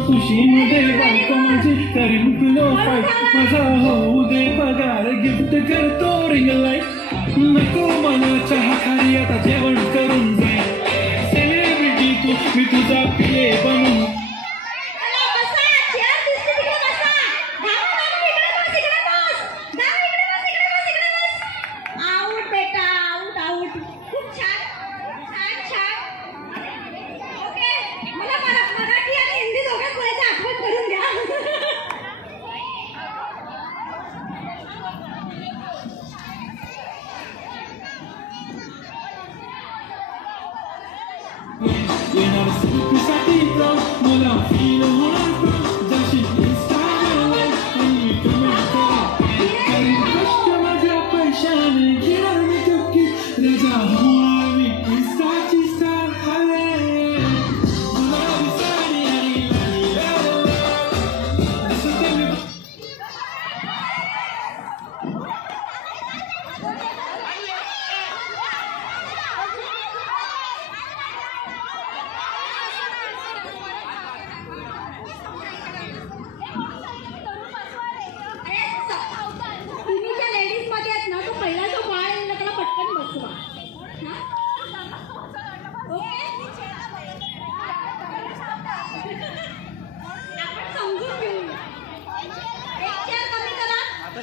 खुशीमध्ये बायको माझी करीन तुला फाईट माझा होऊ दे पगार गिफ्ट करतो रिंग लाईट नको मला चहा खाली आता जेवण करून जाईल सेलिब्रिटी तू मी तुझा पिये बनू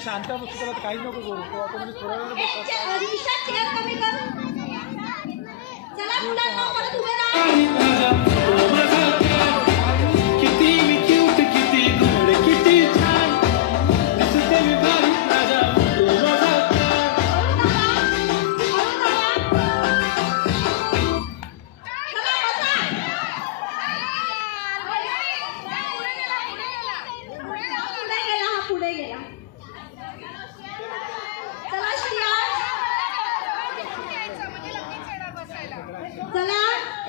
शांत बसतो काही नको करू तो आता मी थोडा वेळ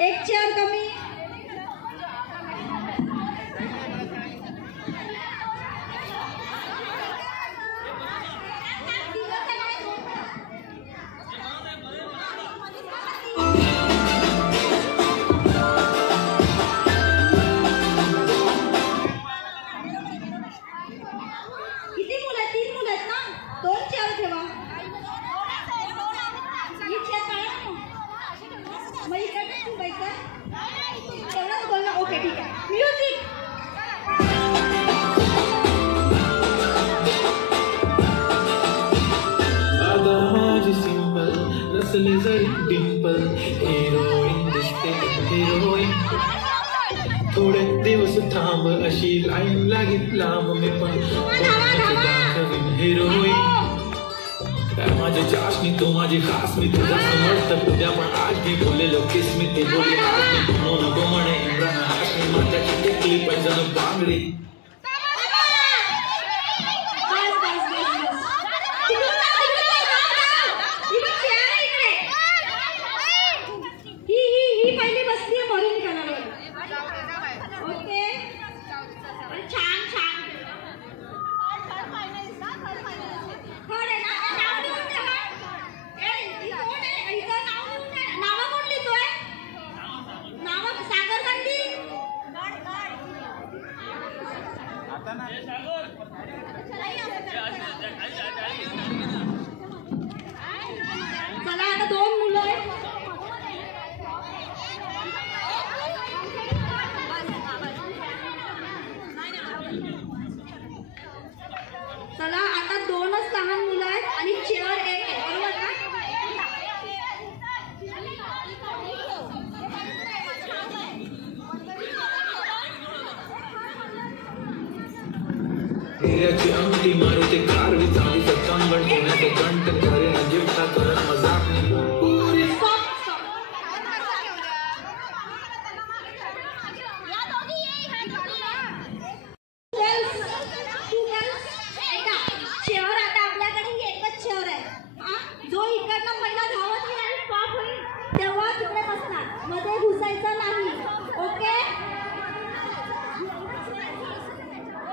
एक चेअर कमी किती मुलं 3 मुलं आहेत ना 2 चेअर ठेवा ओके ठीक आहे म्युझिक दादा माझी सिंपल नसले जरी डिंपल हिरोईन दिसते हिरोईन थोडे दिवस थांब अशी लाईन लागेल लांब मी पण दाखवीन हिरोईन माझे चाशनी तू माझी खास मी तुझा समर्थक उद्या पण आज मी बोललेलो किस मी ती बोलली आज मी नको म्हणे इम्रान हाशमी माझ्याची टिकली पैजण बांगडी चला आता 2 मुलं आहेत चला आता 2च लहान मुलं आहेत आणि चेअर 1 आहे बरोबर का हिऱ्याची अंगठी मारुती कार विचारली सत्तांगण पुण्याचे कंठ घरे जिंकता करत मजाक चेअर आता आपल्याकडे ही एकच चेअर आहे जो इकडनं पहिला धावत येईल आणि स्टॉप होईल तेव्हा तिकडे बसणार मध्ये घुसायचं नाही ओके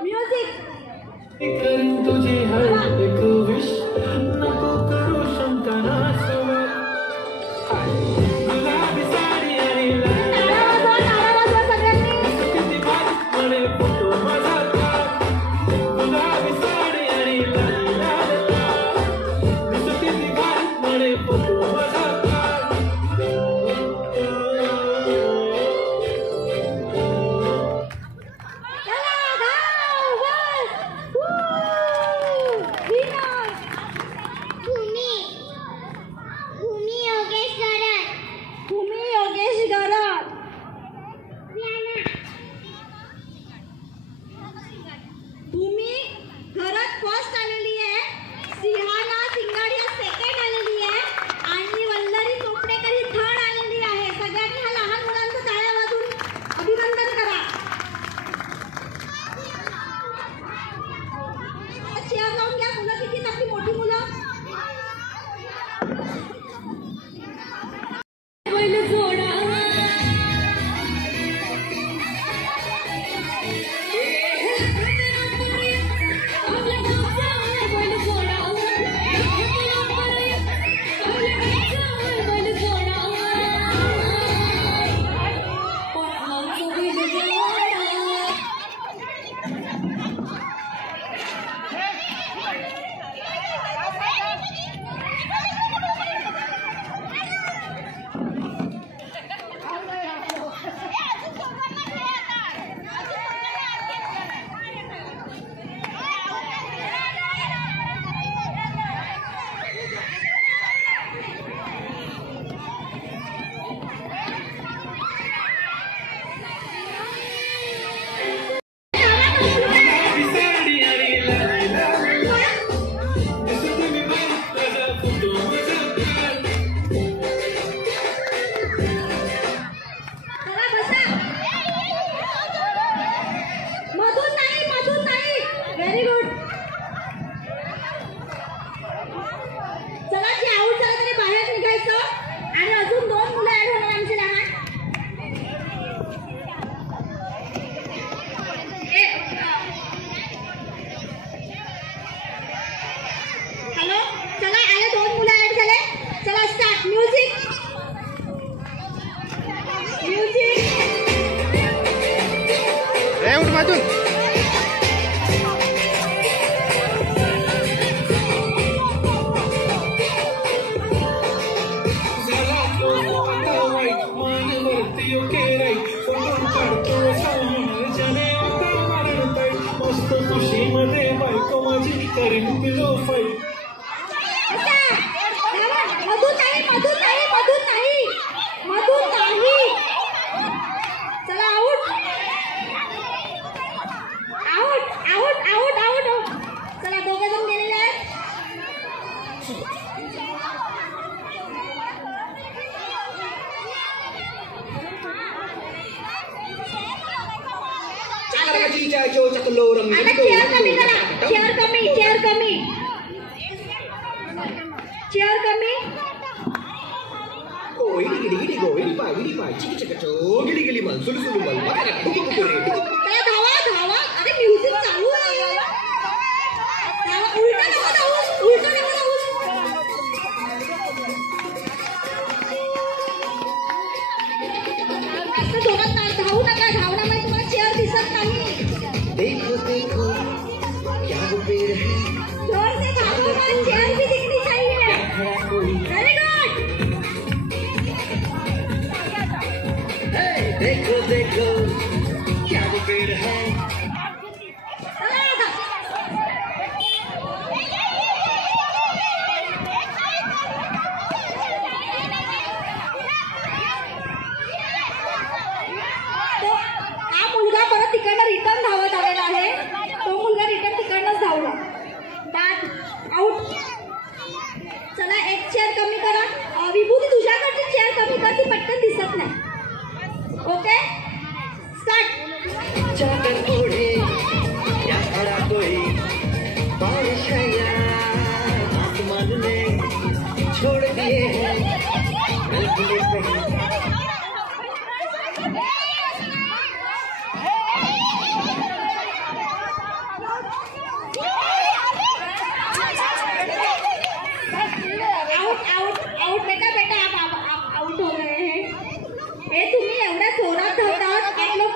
म्युझिक करीन तुझी हर एक विश नको करू शंका ना सवाल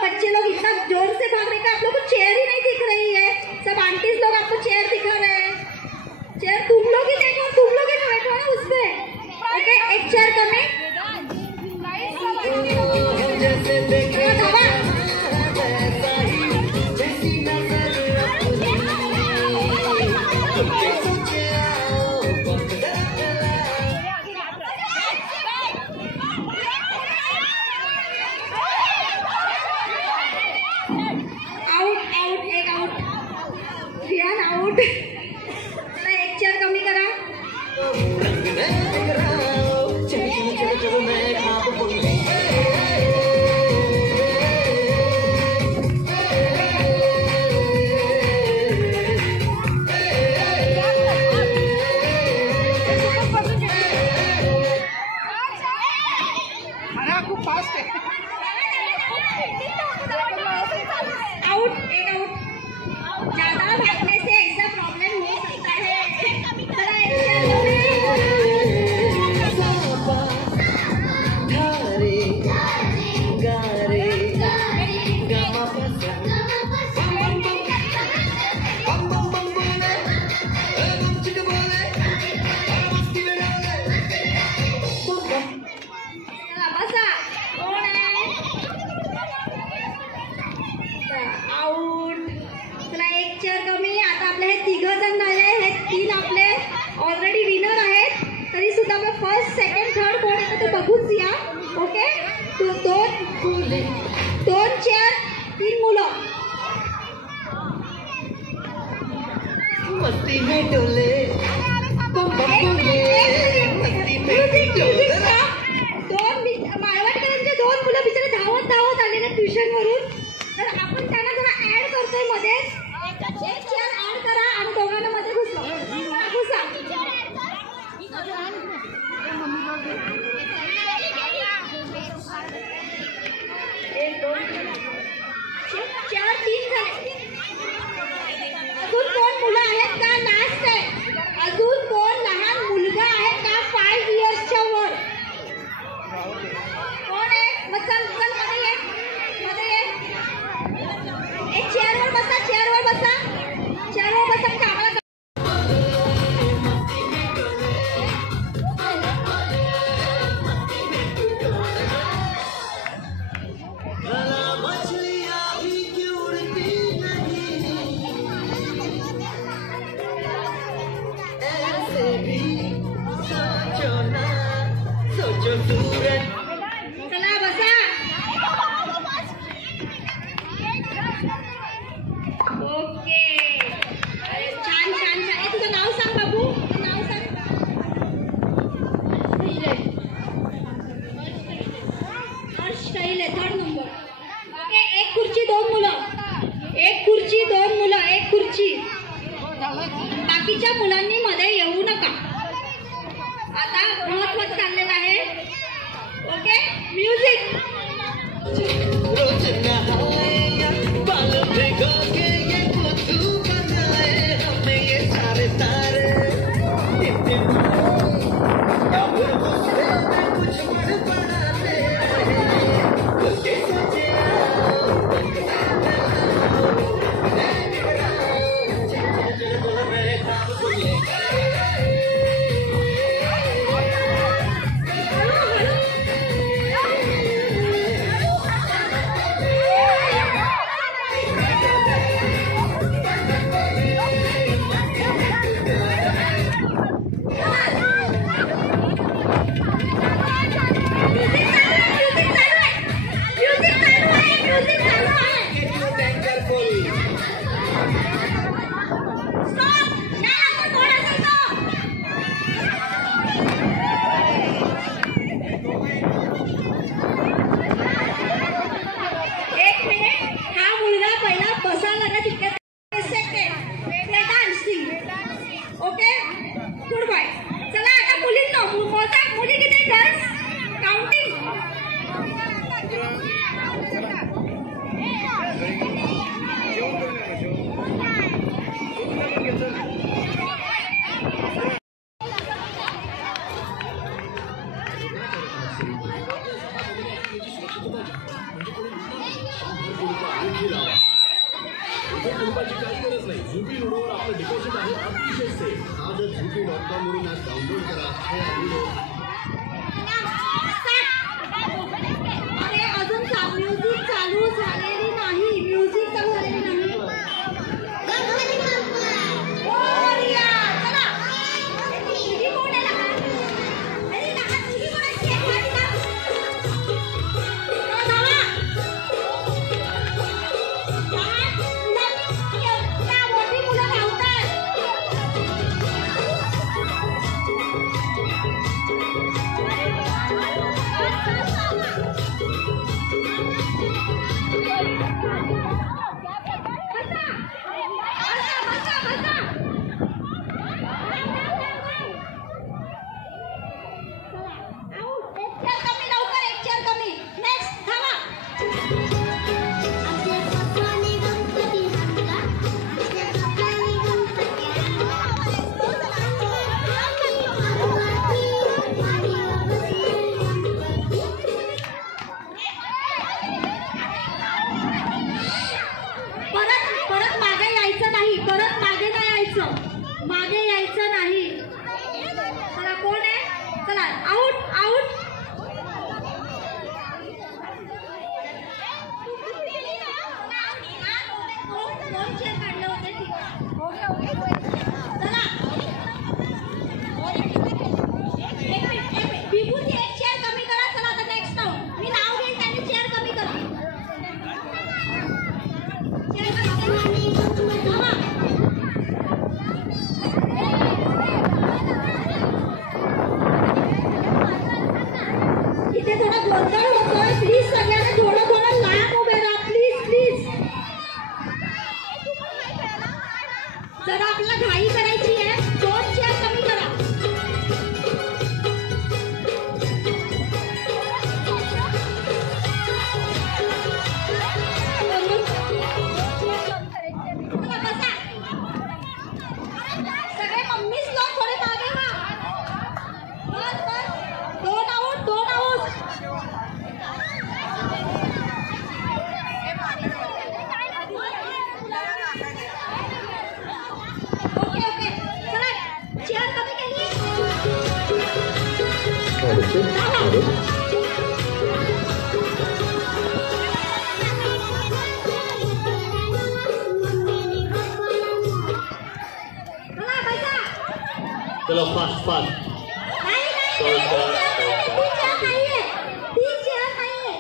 बच्चे लोग इतना जोर से भाग रहे हैं कि आप लोग को चेयर ही नहीं दिख रही है, सब आंटी अरे खूप फास्ट आहे. आउट, एक आउट. ज्यादा भागने से ऐसा प्रॉब्लम हो सकता है. चला एक ऑलरेडी विनर आहेत. तरी सुद्धा आपण फर्स्ट सेकंड थर्ड कोण येतं ते बघूच या. ओके, दोन चेअर, 3 मुलं. मस्ती में डोले माळवटकरांचे 2 मुलं बिचारे धावत आलेले ट्युशन वरून. तर आपण त्यांना जरा ऍड करतोय मध्ये. एक चेअर ऍड करा आणि दोघांना मध्ये घुसा. चार 3 झाले. अजून कोण मुलं आहेत का? लास्ट आहे. अजून कोण लहान मुलगा आहे का 5 इयर्सच्या वर? कोण आहे? मग चल मध्ये ये. एक चेअरवर बसा. कामाला चला बसा. ओके, छान. तुझं नाव सांग बाबू. नाव सांग. हर्ष कहिले, 3rd नंबर. ओके, एक खुर्ची 2 मुलं. एक खुर्ची. बाकीच्या मुलांनी मध्ये येऊ नका. आता महत्त्वाचं चाललेलं आहे. Okay, music. रोज नहाए बाल भिगो के ये खुशबू बनाए हमने ये सारे इतने अब मुझसे कुछ बढ़ाते रहे सोचे गोंधळ होतोय. प्लीज सगळ्यांना थोडं थोडं लांब उभे राहा. Please please. जरा आपल्याला घाई करायची आहे. 2 चेअर कमी करा. सगळे मम्मीच लोक थोडे मागे व्हा. बस बस. 2 आऊट 2 आऊट. ओके ओके चला चेअर कमी केली. चला बसा. चलो फास्ट फास्ट. नाही नाही ती चेअर नाहीये. ती चेअर नाहीये.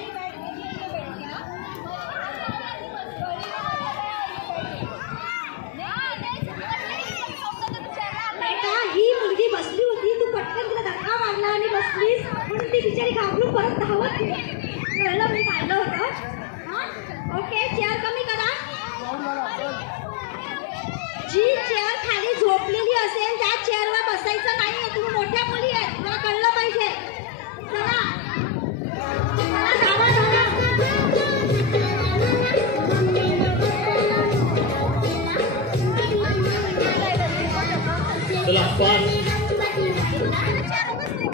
बेटा ही मुलगी बसली होती. तू पटकन तिला धक्का मारला आणि बसलीस म्हणून ती बिचारी घाबरून परत धावत गेली. कळलं मी पाहिलं होतं. हां ओके चेअर कमी करा. जी चेअर खाली झोपलेली असेल त्या चेअरवर बसायचं नाहीये. तुम्ही मोठ्या मुली आहेत. मला कळलं पाहिजे. चला चला धावा धावा. चला फास्ट.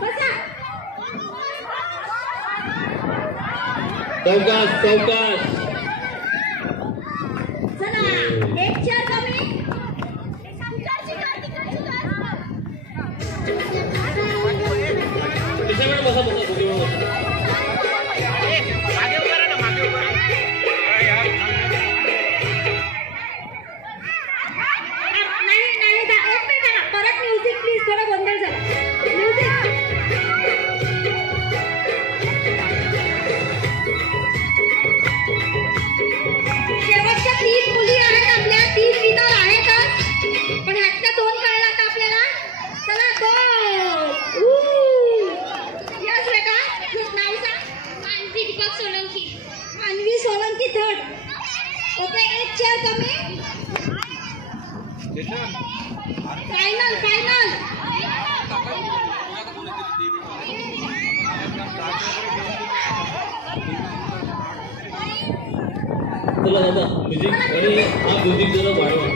बसा. चौकास चौकास. चला एक चेअर कमी. त्याच्याकडे बसा बसा दोघीवर बसा. नाही नाही एक मिनिट परत म्युझिक प्लीज. थोडा गोंधळ झाला. म्युझिक. शेवटच्या 3 मुली आहेत आपल्या. 3 विनर आहेतच पण ह्यातल्या 2 कळल्या का आपल्याला. चला 2. यस बेटा नाव सांग. मानवी दीपक सोलंकी. मानवी सोलंकी 3rd. ओके एक चेअर कमी. Final final. चला दादा म्युझिक आणि हा म्युझिक जरा वाढवा.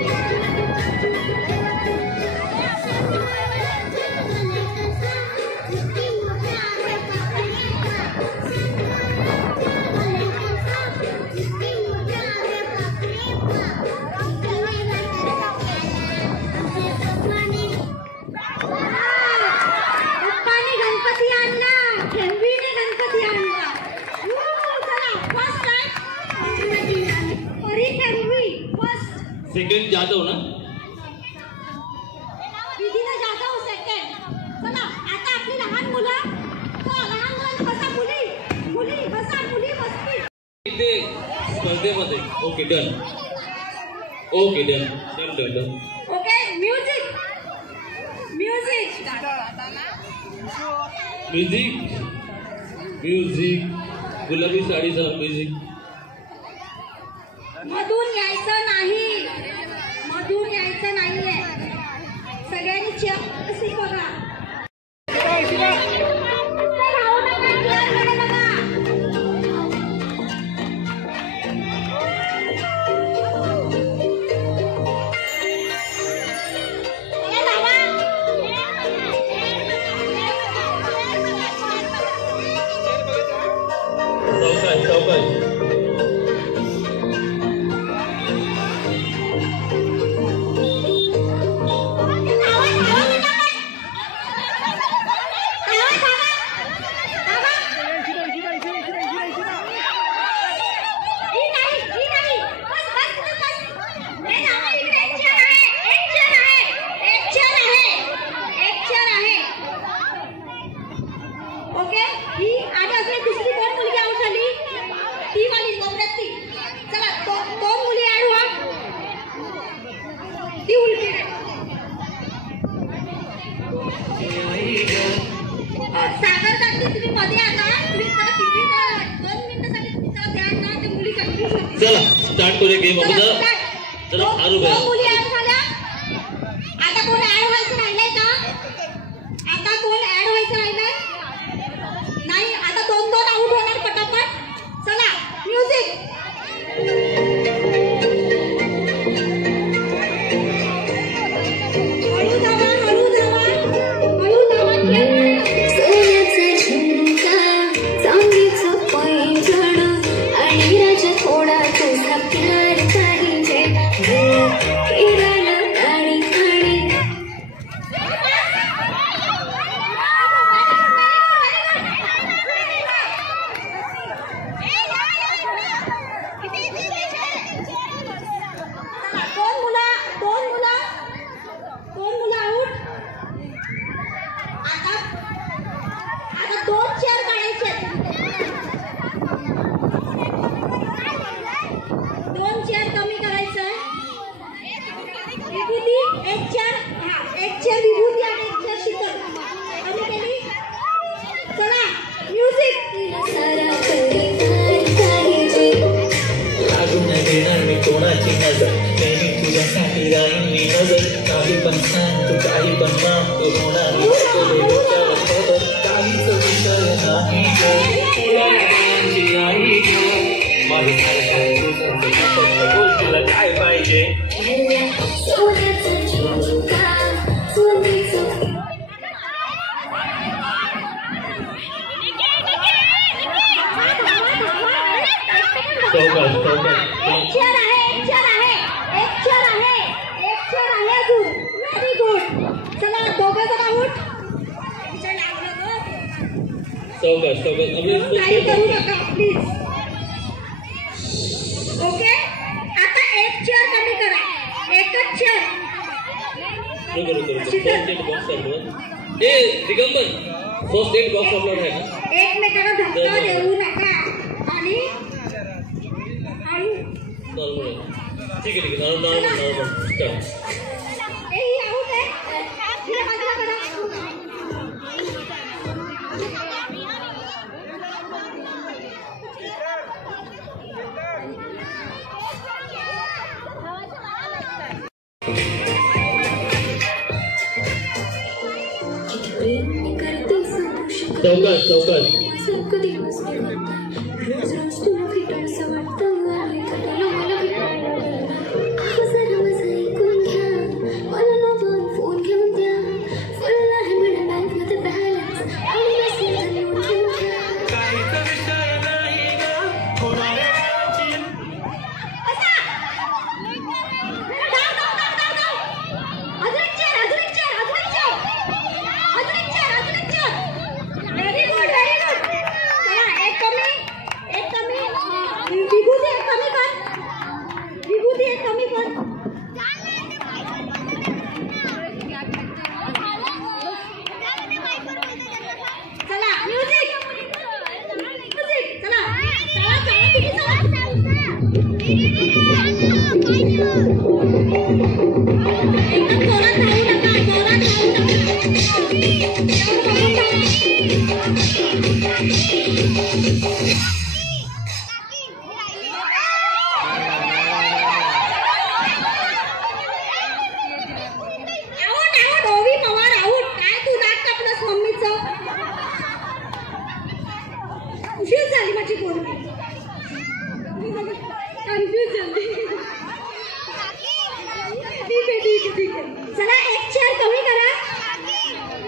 पप्पाने गणपती आणला. खेळवीने गणपती आणला. चला फर्स्ट टाइम. परी खेळवी फर्स्ट. सेकंड जाधव ना. विधीला जाधव सेकंड. चला आता आपली लहान मुलं. चला लहान मुलांनी बसा. मुली मुली बसा. मुली बसतील. इथे स्पर्धेमध्ये. Okay done. Okay done done done done. Okay music music. Music music. गुलाबी साडीचा म्युझिक. मधून यायचं नाही. मधून यायचं नाहीये. सगळ्यांनी चेअर बघा. राहू नका. चेअरकडे बघा. चला धावा. चौकास चौकास. ओके ही आणि अजून दुसरी कोण मुलगी आउट झाली. ती वाली स्टार्ट करूया गेम अगोदर. चला आरू भाई मुली ऍड झाल्या. आता कोण ऍड व्हायचं राहिलंय का? आता कोण ऍड व्हायचं राहिलंय? नाही. आता 2-2 आउट होणार पटापट. चला म्युझिक. हळू धावा, हळू धावा, हळू धावा. सोन्याचा झुमका, चांदीचं पैंजण आणि राजा थोडा तुझा प्यार पाहिजे. हिराला काळी काळी दोन मुलं आउट. आता 2 चेअर काढायचे. 2 चेअर कमी करायचं. विभूती एक चेअर विभूती आणि एक चेअर शीतल कमी केली. चला म्युझिक. सारा कधी प्यार पाहिजे. लागू नाही देणार मी कोणाची नजर, नेहमी तुझ्यासाठी राहीन मी नजर. काही पण सांग तू, काही पण मान तू, होणार डोक्यावर खबर. काहीच विषय नाही ग, तुला कोणाची नाही ग. माझ्यासारखा तुझं बोल, तुला काय पाहिजे. सोन्याचा झुमका, चांदीचं चौकाश एक चेअर आहे अजून. Very good. चला दोघं जण आउट. चौकाश काही करू नका प्लीज. ओके. आता एक चेअर कमी करा. एकच चेअर. ए Digambar first aid box upload आहे ना. एकमेकांना धक्का देऊ नका. आणि नॉर्मल आहे. ठीक आहे नॉर्मल स्टार्ट. ए ही आउट आहे. हिला बाजूला करा. चौकाश सारखं दिवस रोज रोज तुला भेटावं असं वाटतं. मला भेटायला जरा माझं ऐकून घ्या. मला नवीन फोन घेऊन द्या. फुल आहे म्हणा बँकमध्ये बॅलन्स आणि नसेल तर लोन घेऊन घ्या. काहीच विषय नाही ग, होणाऱ्याची. अजून एक चेअर. Very good. चला एक कमी. विभूती एक कमी कर. चला म्युझिक. चला तुम्ही चला. एकदम जोरात धावू नका. आउट. ओवी पवार आउट. काय तू नाक कापलंस मम्मीचं. कन्फ्यूज झाली माझी पोरगी. कन्फ्यूज झाली. ठीक आहे. चला एक चेअर कमी करा.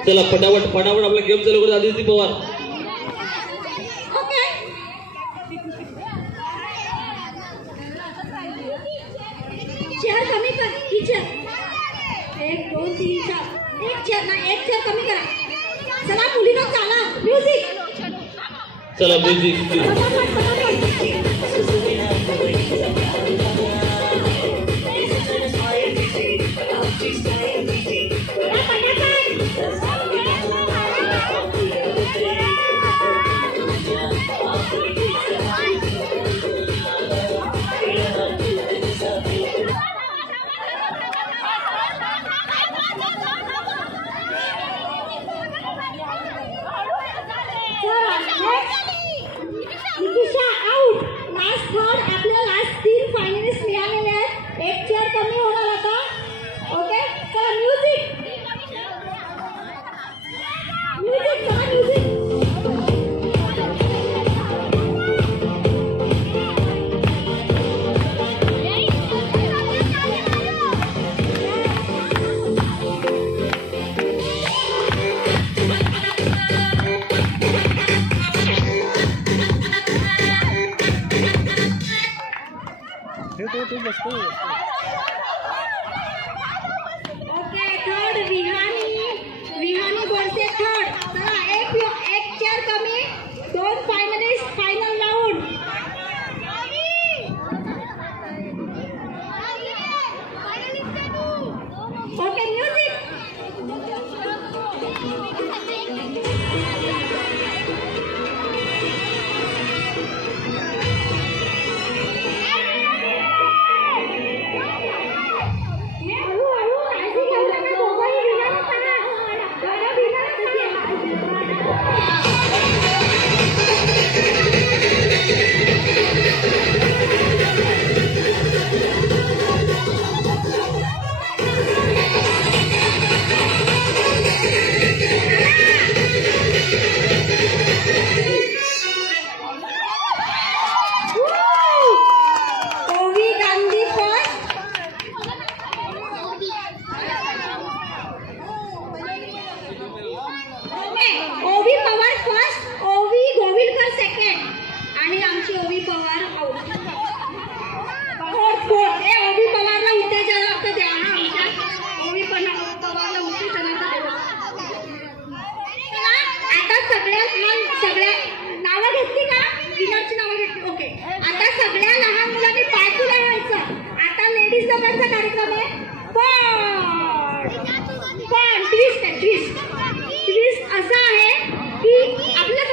चला फटाफट आपला गेम चालू करू. आदिती पवार ओके. चेअर कमी कर. ही चेअर 1 2 3 4. एक चेअर कमी करा. चला मुलीनो चाला. म्युझिक. चला म्युझिक. निकिशा ओके थर्ड विहानी बोलते थर्ड. चला एक चेअर कमी. 2 finalist final round. Okay music. ओवी पवार फर्स्ट, ओवी गोविलकर सेकंड आणि आमची ओवी पवार आउट. ओवी पवारला उत्तेजनार्थ द्या ना. आमच्या ओवी पवारला उत्तेजनार्थ द्या. आता सगळ्या नावं घेतली का? विनरची नावं घेतली. ओके आता सगळ्या लहान मुलांनी पाठी लावायचं. आता लेडीज लोकांचा कार्यक्रम आहे. पण ट्विस्ट असा आहे की आपल्या